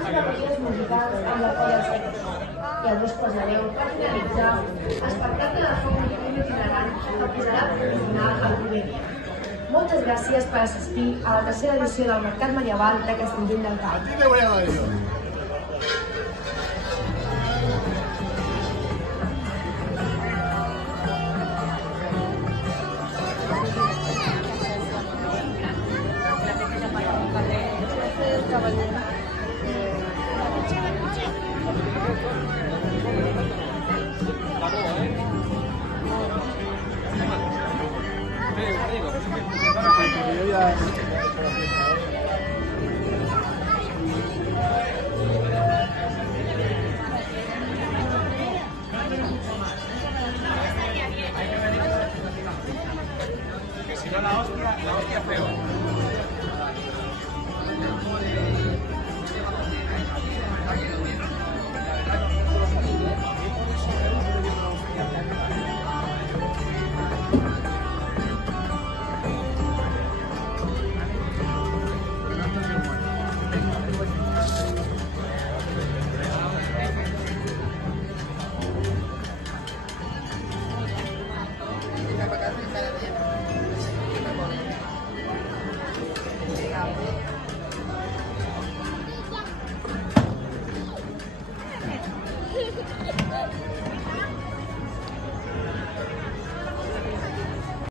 cants i bateries musicals amb la colla Sector. I al Vespre per finalitzar, espectacle de foc itinerant que posarà professional el primer dia. Moltes gràcies per assistir a la tercera edició del Mercat Medieval de Castellvell del Camp.